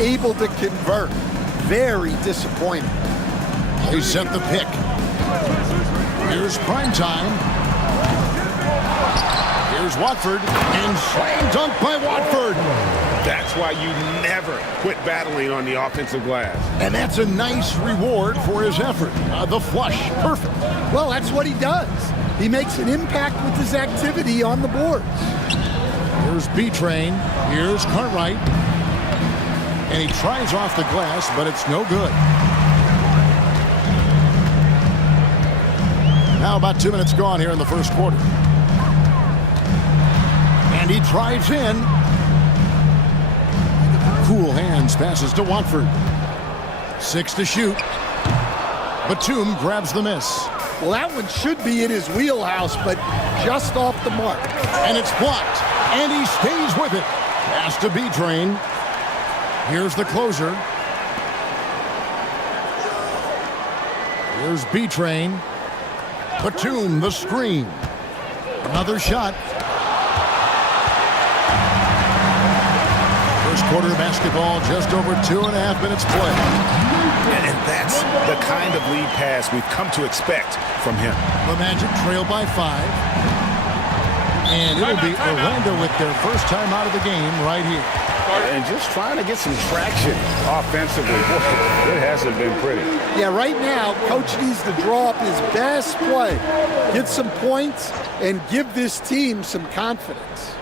able to convert. Very disappointing. They set the pick. Here's prime time. Here's Watford, and slam dunk by Watford. That's why you never quit battling on the offensive glass. And that's a nice reward for his effort. The flush, perfect. Well, that's what he does. He makes an impact with his activity on the boards. Here's B-Train. Here's Cartwright. And he tries off the glass, but it's no good. Now about 2 minutes gone here in the first quarter. And he drives in. Cool hands, passes to Watford. 6 to shoot. Batum grabs the miss. Well, that one should be in his wheelhouse, but just off the mark. And it's blocked. And he stays with it. Pass to B-Train. Here's the closer. Here's B-Train. Batum, the screen. Another shot. First quarter of basketball, just over 2.5 minutes played. And that's the kind of lead pass we've come to expect from him. The Magic trail by 5. And it'll be Orlando with their first time out of the game right here. And just trying to get some traction offensively. Boy, it hasn't been pretty. Yeah, right now, Coach needs to draw up his best play, get some points, and give this team some confidence.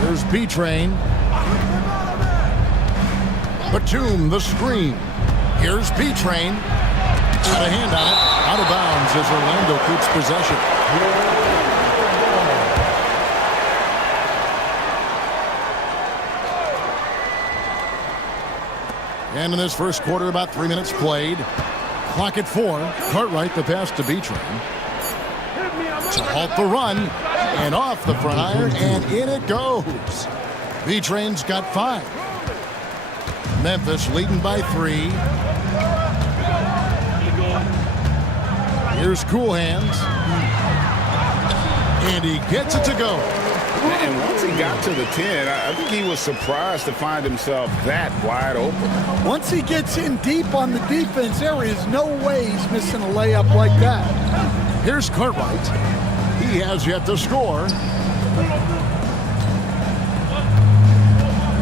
Here's B-Train. Batum, the screen. Here's B-Train. Got a hand on it. Out of bounds as Orlando keeps possession. And in this first quarter, about 3 minutes played. Clock at 4. Cartwright, the pass to B-Train. To halt the run. And off the front iron, and in it goes. B-Train's got 5. Memphis leading by 3. Here's Cool Hands. And he gets it to go. And once he got to the 10, I think he was surprised to find himself that wide open. Once he gets in deep on the defense, there is no way he's missing a layup like that. Here's Cartwright. He has yet to score.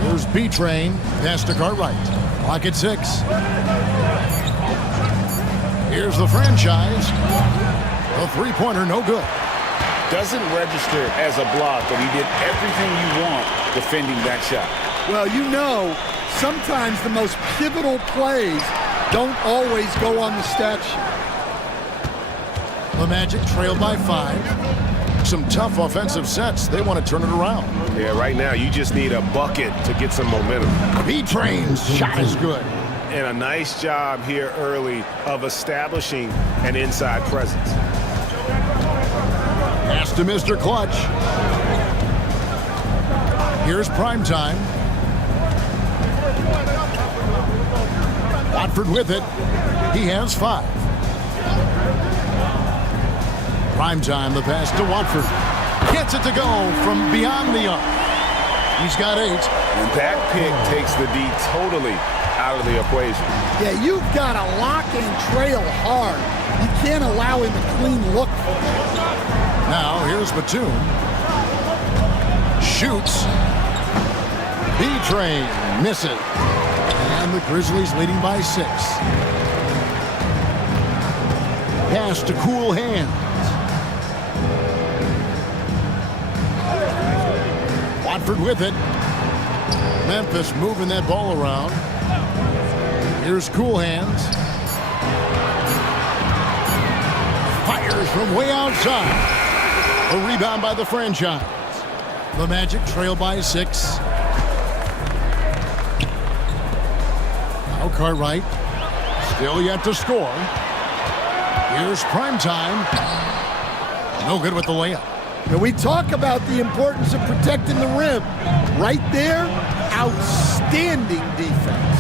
Here's B-Train. Pass to Cartwright. Clock at 6. Here's the franchise. The three-pointer, no good. Doesn't register as a block, but he did everything you want defending that shot. Well, you know, sometimes the most pivotal plays don't always go on the stat sheet. The Magic trail by 5. Some tough offensive sets. They want to turn it around. Yeah, right now you just need a bucket to get some momentum. B-Train's shot is good. And a nice job here early of establishing an inside presence. Pass to Mr. Clutch. Here's prime time. Watford with it. He has 5. Prime time, the pass to Watford. Gets it to go from beyond the arc. He's got 8. And that pick takes the D totally out of the equation. Yeah, you've got to lock and trail hard. You can't allow him a clean look. Now, here's Batum. Shoots. B-Train misses. And the Grizzlies leading by 6. Pass to Cool Hands. Watford with it. Memphis moving that ball around. Here's Cool Hands. Fires from way outside. A rebound by the franchise. The Magic trail by 6. Now Cartwright. Still yet to score. Here's prime time. No good with the layup. And we talk about the importance of protecting the rim. Right there, outstanding defense.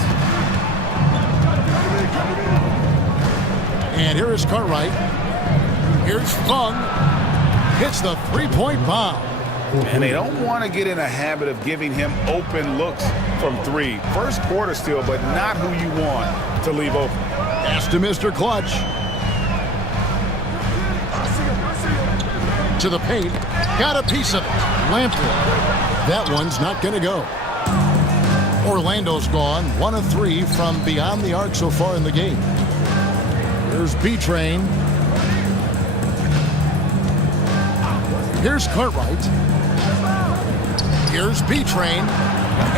And here is Cartwright. Here's Fung. Hits the three-point bomb. And they don't want to get in a habit of giving him open looks from three. First quarter still, but not who you want to leave open. Pass to Mr. Clutch. To the paint. Got a piece of it. Lampley. That one's not going to go. Orlando's gone. 1 of 3 from beyond the arc so far in the game. Here's B-Train. Here's Cartwright. Here's B-Train.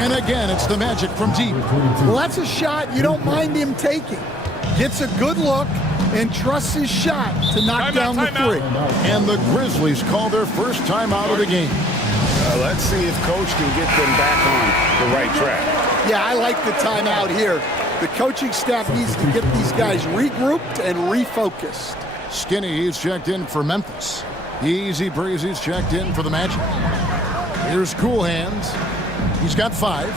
And again, it's the Magic from deep. Well, that's a shot you don't mind him taking. Gets a good look and trusts his shot to knock down the three. And the Grizzlies call their first timeout of the game. Let's see if Coach can get them back on the right track. Yeah, I like the timeout here. The coaching staff needs to get these guys regrouped and refocused. Skinny's checked in for Memphis. Easy Breezy's checked in for the Magic. Here's Cool Hands. He's got 5.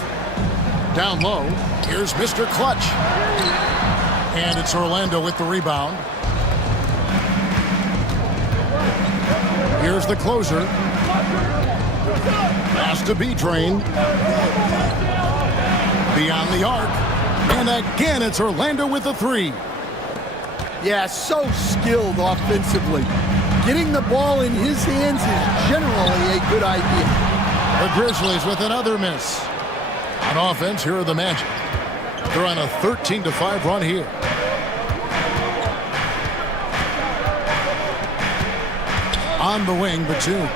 Down low. Here's Mr. Clutch. And it's Orlando with the rebound. Here's the closer. Pass to B-Train. Beyond the arc. And again, it's Orlando with the 3. Yeah, so skilled offensively. Getting the ball in his hands is generally a good idea. The Grizzlies with another miss. On offense, here are the Magic. They're on a 13-5 run here. On the wing, Batum.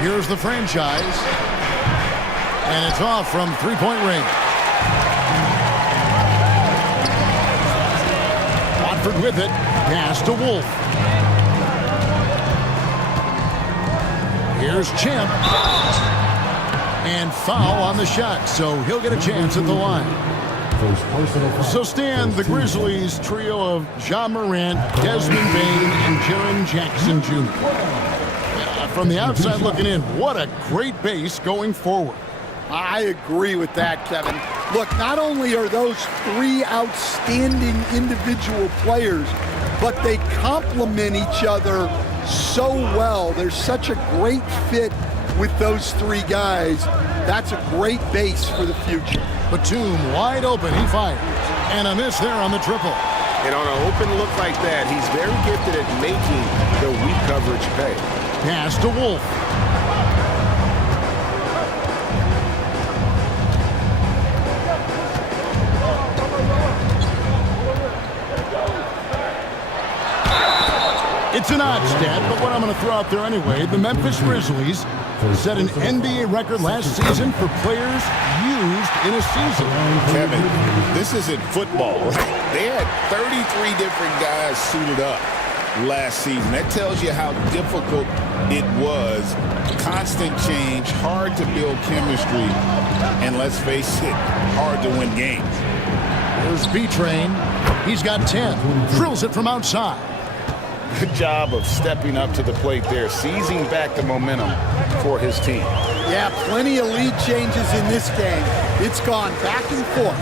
Here's the franchise. And it's off from three-point range. Watford with it. Pass to Wolf. Here's Champ. And foul on the shot, so he'll get a chance at the line. So stand the Grizzlies trio of Ja Morant, Desmond Bane, and Jaren Jackson Jr. From the outside looking in, what a great base going forward. I agree with that, Kevin. Look, not only are those 3 outstanding individual players, but they complement each other so well. There's such a great fit with those 3 guys. That's a great base for the future. Batum wide open, he fires. And a miss there on the triple. And on an open look like that, he's very gifted at making the weak coverage pay. Pass to Wolf. It's an odd stat, but what I'm going to throw out there anyway, the Memphis Grizzlies set an NBA record last season for players used in a season. Kevin, this isn't football, right? They had 33 different guys suited up last season. That tells you how difficult it was. Constant change, hard to build chemistry, and let's face it, hard to win games. There's B-Train. He's got 10. Drills it from outside. Good job of stepping up to the plate there, seizing back the momentum for his team. Yeah, plenty of lead changes in this game. It's gone back and forth.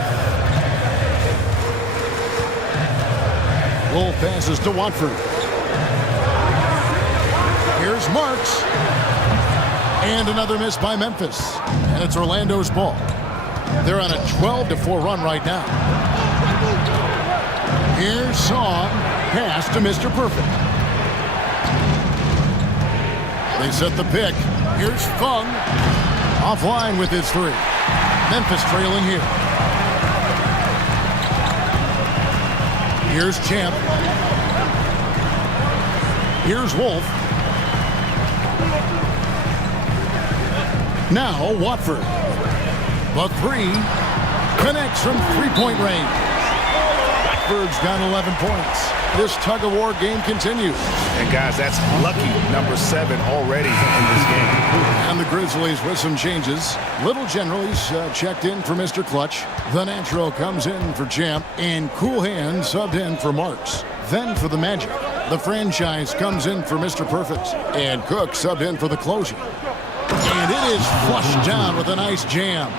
Wolf passes to Watford. Here's Marks. And another miss by Memphis. And it's Orlando's ball. They're on a 12-4 run right now. Here's Song. Pass to Mr. Perfect. They set the pick. Here's Fung. Offline with his 3. Memphis trailing here. Here's Champ. Here's Wolf. Now Watford. The 3 connects from three-point range. Watford's down 11 points. This tug-of-war game continues. And guys, that's lucky number 7 already in this game. And the Grizzlies with some changes. Little General's checked in for Mr. Clutch. The Natural comes in for Champ. And Cool Hands subbed in for Marks. Then for the Magic, the franchise comes in for Mr. Perfect. And Cook subbed in for the closure. And it is flushed down with a nice jam.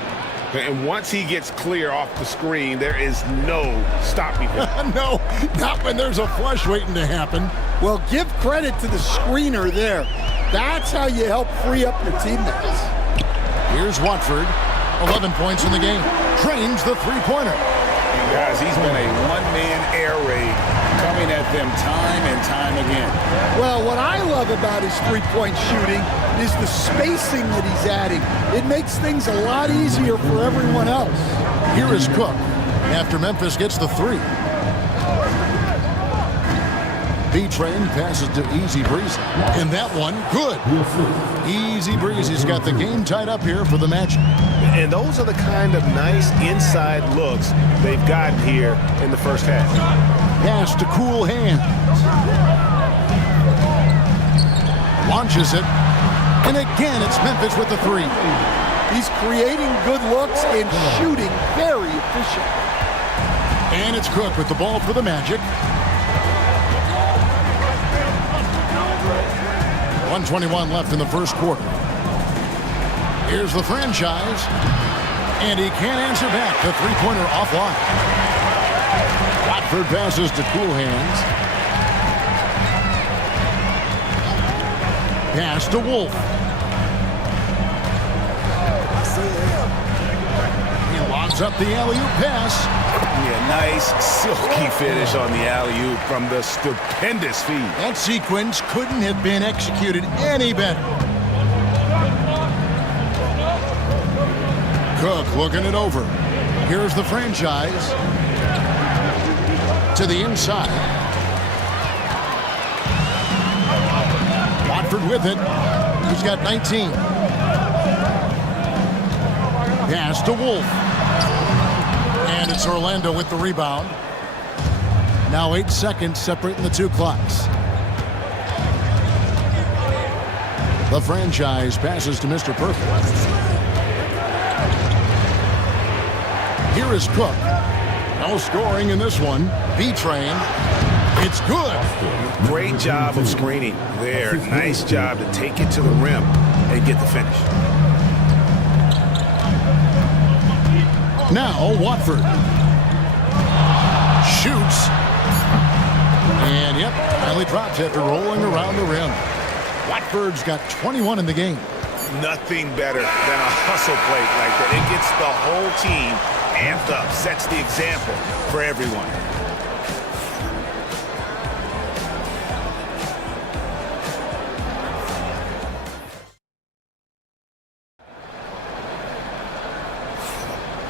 And once he gets clear off the screen, there is no stopping him. No, not when there's a flush waiting to happen. Well, give credit to the screener there. That's how you help free up your teammates. Here's Watford, 11 points in the game. Trains the three-pointer. And guys, he's been a one-man air raid coming at them time and time again. Well, what I love about his three-point shooting is the spacing that he's adding. It makes things a lot easier for everyone else. Here is Cook after Memphis gets the three. B-Train passes to Easy Breezy. And that one, good. Easy Breezy's got the game tied up here for the Magic. And those are the kind of nice inside looks they've gotten here in the first half. Pass to Cool Hands. Launches it. And again, it's Memphis with the three. He's creating good looks and shooting very efficient. And it's Cook with the ball for the Magic. 1:21 left in the first quarter. Here's the franchise. And he can't answer back. The three-pointer offline. Watford passes to Cool Hands. Pass to Wolf. He lobs up the alley-oop pass. Yeah, nice silky finish on the alley-oop from the stupendous feed. That sequence couldn't have been executed any better. Cook looking it over. Here's the franchise. To the inside. Watford with it. He's got 19. Pass to Wolf. And it's Orlando with the rebound. Now 8 seconds separating the two clocks. The franchise passes to Mr. Perfect. Here is Cook. No scoring in this one. B-Train. It's good. Great job of screening there. Nice job to take it to the rim and get the finish. Now Watford shoots. And yep, finally drops after rolling around the rim. Watford's got 21 in the game. Nothing better than a hustle plate like that. It gets the whole team amped up, sets the example for everyone.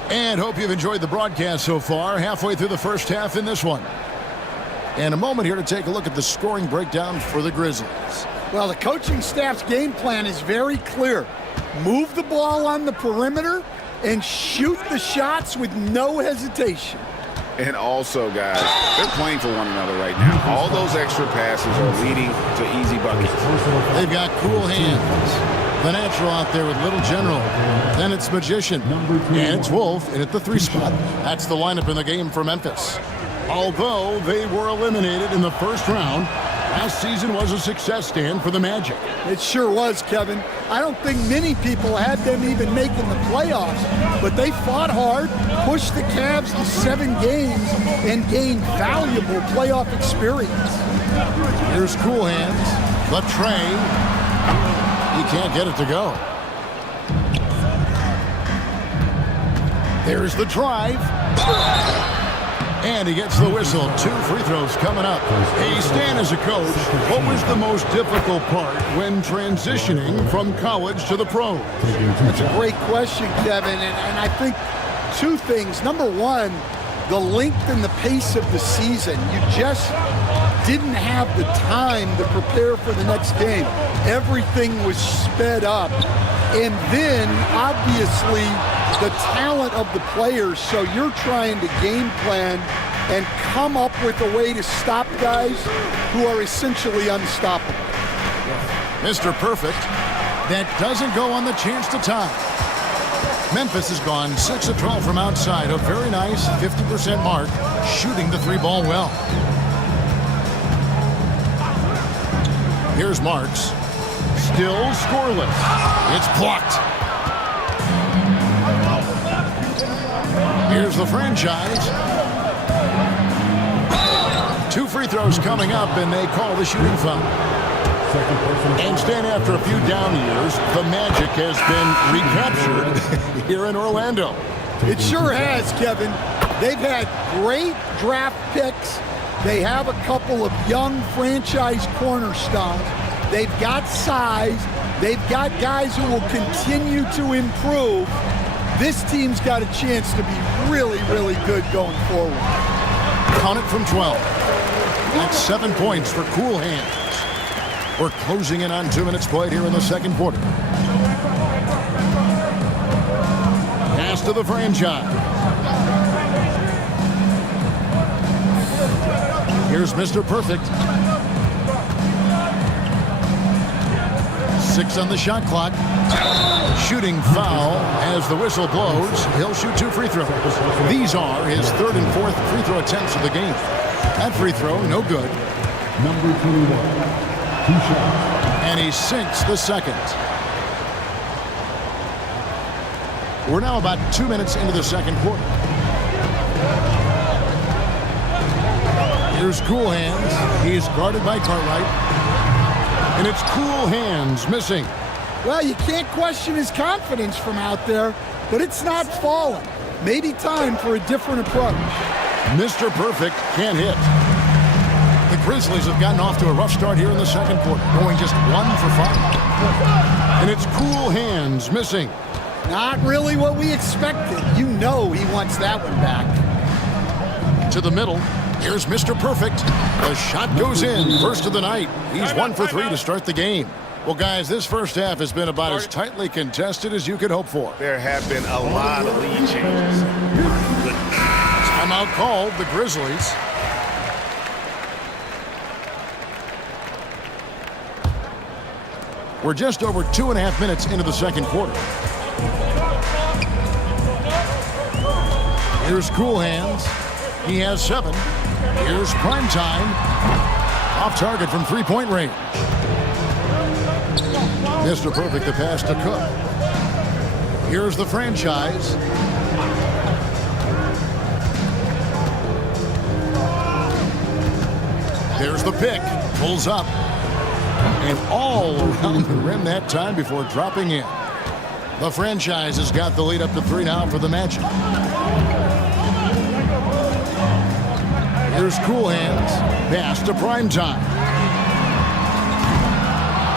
And hope you've enjoyed the broadcast so far. Halfway through the first half in this one. And a moment here to take a look at the scoring breakdown for the Grizzlies. Well, the coaching staff's game plan is very clear. Move the ball on the perimeter and shoot the shots with no hesitation. And also, guys, they're playing for one another right now. All those extra passes are leading to easy buckets. They've got Cool Hands. The natural out there with Little General. Then it's Magician. And it's Wolf in at the 3 spot. That's the lineup in the game for Memphis. Although they were eliminated in the first round, last season was a success stand for the Magic. It sure was, Kevin. I don't think many people had them even making the playoffs, but they fought hard, pushed the Cavs to 7 games, and gained valuable playoff experience. Here's Cool Hands. The tray. He can't get it to go. There's the drive. And he gets the whistle. 2 free throws coming up. Hey, Stan, as a coach, what was the most difficult part when transitioning from college to the pros? That's a great question, Kevin, and I think 2 things. Number one, the length and the pace of the season. You just didn't have the time to prepare for the next game. Everything was sped up. And then, obviously, the talent of the players, so you're trying to game plan and come up with a way to stop guys who are essentially unstoppable. Mr. Perfect, that doesn't go on the chance to tie. Memphis has gone 6 of 12 from outside, a very nice 50% mark, shooting the 3-ball well. Here's Marks. Still scoreless. It's blocked. Here's the franchise. 2 free throws coming up, and they call the shooting foul. And Stan, after a few down years, the magic has been recaptured here in Orlando. It sure has, Kevin. They've had great draft picks. They have a couple of young franchise cornerstones. They've got size. They've got guys who will continue to improve. This team's got a chance to be really, really good going forward. Count it from 12. That's 7 points for Cool Hands. We're closing in on 2 minutes played here in the second quarter. Pass to the franchise. Here's Mr. Perfect. 6 on the shot clock. Shooting foul as the whistle blows. He'll shoot 2 free throws. These are his 3rd and 4th free throw attempts of the game. That free throw, no good. Number 21. And he sinks the second. We're now about 2 minutes into the second quarter. Here's Cool Hands. He's guarded by Cartwright. And it's Cool Hands missing. Well, you can't question his confidence from out there, but it's not falling. Maybe time for a different approach. Mr. Perfect can't hit. The Grizzlies have gotten off to a rough start here in the second quarter, going just 1 for 5. And it's Cool Hands missing. Not really what we expected. You know he wants that one back. To the middle. Here's Mr. Perfect. The shot goes in. First of the night. He's 1 for 3 to start the game. Well, guys, this first half has been about as tightly contested as you could hope for. There have been a lot of lead changes. Timeout called, the Grizzlies. We're just over 2.5 minutes into the second quarter. Here's Cool Hands. He has 7. Here's Prime Time. Off target from 3-point range. Mr. Perfect, the pass to Cook. Here's the franchise. There's the pick. Pulls up. And all around the rim that time before dropping in. The franchise has got the lead up to 3 now for the Magic. Here's Cool Hands. Pass to Prime Time.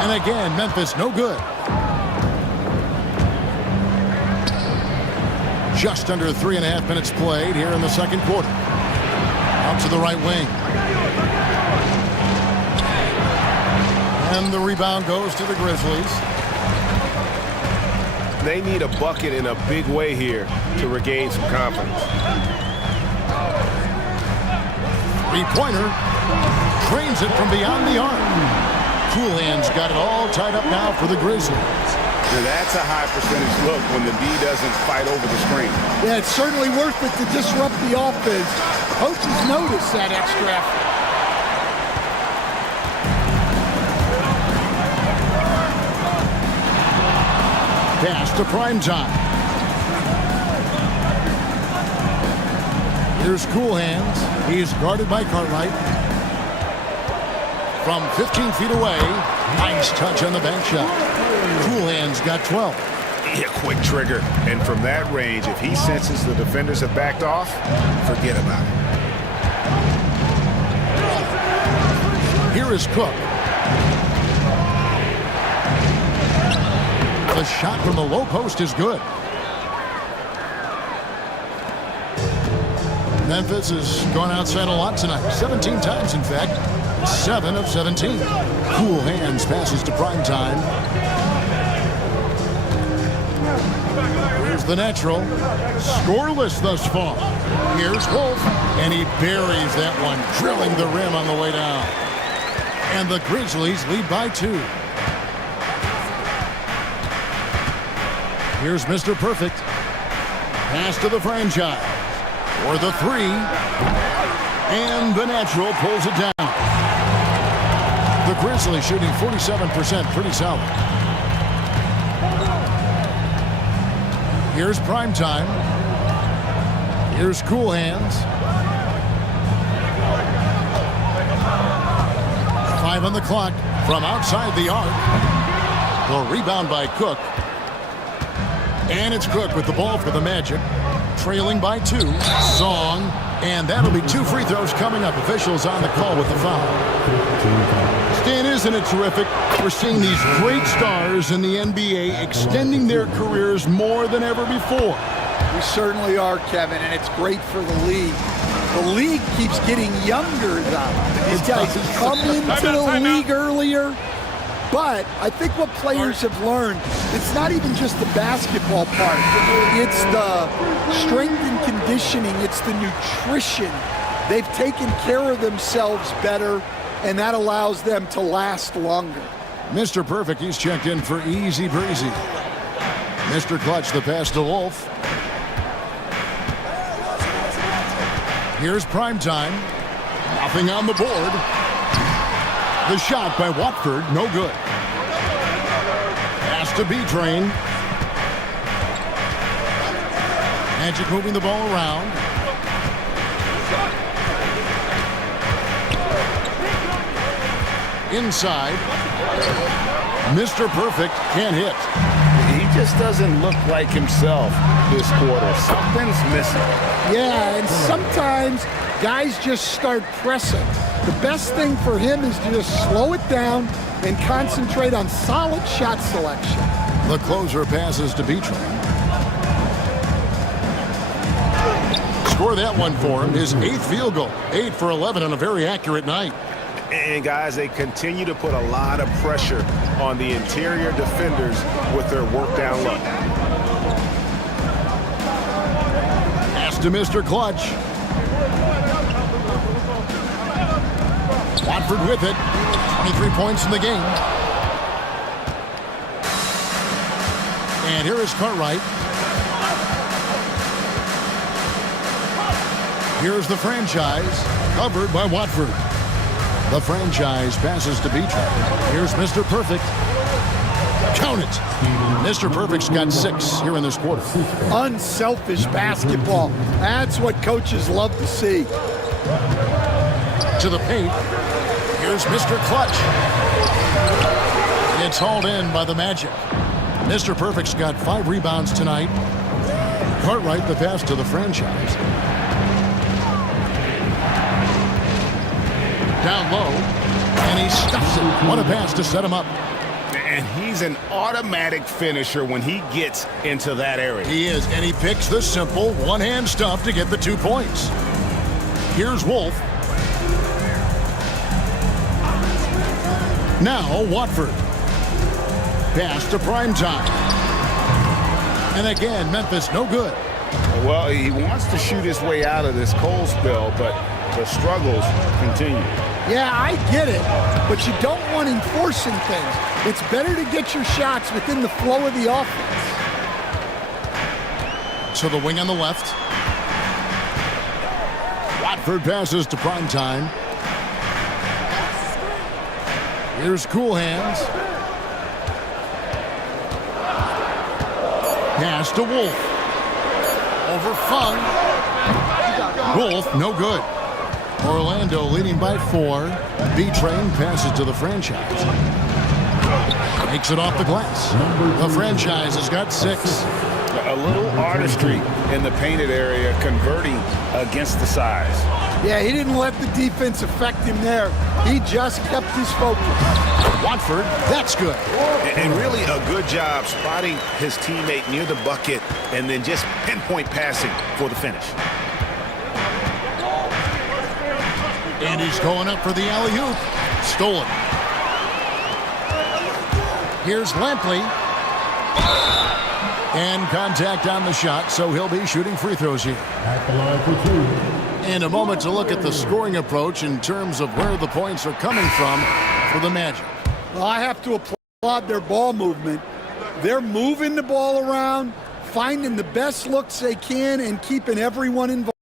And again, Memphis no good. Just under 3.5 minutes played here in the second quarter. Out to the right wing. And the rebound goes to the Grizzlies. They need a bucket in a big way here to regain some confidence. Three-pointer. Drains it from beyond the arc. Cool Hands got it all tied up now for the Grizzlies. Now that's a high percentage look when the D doesn't fight over the screen. Yeah, it's certainly worth it to disrupt the offense. Coaches notice that extra effort. Pass to Prime Time. Here's Cool Hands. He's guarded by Cartwright. From 15 feet away, nice touch on the bank shot. Cool Hands got 12. Yeah, quick trigger. And from that range, if he senses the defenders have backed off, forget about it. Here is Cook. The shot from the low post is good. Memphis has gone outside a lot tonight. 17 times, in fact. 7 of 17. Cool Hands passes to Prime Time. Here's the natural. Scoreless thus far. Here's Wolf. And he buries that one, drilling the rim on the way down. And the Grizzlies lead by 2. Here's Mr. Perfect. Pass to the franchise. For the 3. And the natural pulls it down. The Grizzlies shooting 47%, pretty solid. Here's Prime Time. Here's Cool Hands. 5 on the clock from outside the arc. The rebound by Cook. And it's Cook with the ball for the Magic. Trailing by 2. Song. And that'll be 2 free throws coming up. Officials on the call with the foul. Stan, isn't it terrific? We're seeing these great stars in the NBA extending their careers more than ever before. We certainly are, Kevin, and it's great for the league. The league keeps getting younger, though. These guys come into the league earlier. But I think what players have learned, it's not even just the basketball part. It's the strength and conditioning. It's the nutrition. They've taken care of themselves better, and that allows them to last longer. Mr. Perfect, he's checked in for easy breezy. Mr. Clutch, the pass to Wolf. Here's prime time. Nothing on the board. The shot by Watford, no good. Pass to B-Train. Magic moving the ball around. Inside. Mr. Perfect can't hit. He just doesn't look like himself this quarter. Something's missing. Yeah, and sometimes guys just start pressing. The best thing for him is to just slow it down and concentrate on solid shot selection. The closer passes to B-Train. Score that one for him, his 8th field goal. 8 for 11 on a very accurate night. And guys, they continue to put a lot of pressure on the interior defenders with their work down low. Pass to Mr. Clutch. Watford with it. 23 points in the game. And here is Cartwright. Here's the franchise. Covered by Watford. The franchise passes to B-Train. Here's Mr. Perfect. Count it. Mr. Perfect's got 6 here in this quarter. Unselfish basketball. That's what coaches love to see. To the paint. Here's Mr. Clutch. It's hauled in by the Magic. Mr. Perfect's got 5 rebounds tonight. Cartwright the pass to the franchise. Down low. And he stuffs it. What a pass to set him up. And he's an automatic finisher when he gets into that area. He is, and he picks the simple one-hand stuff to get the 2 points. Here's Wolf. Now Watford. Pass to primetime. And again, Memphis no good. Well, he wants to shoot his way out of this cold spell, but the struggles continue. Yeah, I get it, but you don't want enforcing things. It's better to get your shots within the flow of the offense. To the wing on the left. Watford passes to primetime. Here's Cool Hands. Pass to Wolf. Over Fung. Wolf, no good. Orlando leading by 4. B-Train passes to the franchise. Makes it off the glass. The franchise has got 6. A little artistry in the painted area, converting against the size. Yeah, he didn't let the defense affect him there. He just kept his focus. Watford, that's good. And really a good job spotting his teammate near the bucket and then just pinpoint passing for the finish. And he's going up for the alley-oop. Stolen. Here's Lampley. And contact on the shot, so he'll be shooting free throws here. At the line for 2. And a moment to look at the scoring approach in terms of where the points are coming from for the Magic. Well, I have to applaud their ball movement. They're moving the ball around, finding the best looks they can, and keeping everyone involved.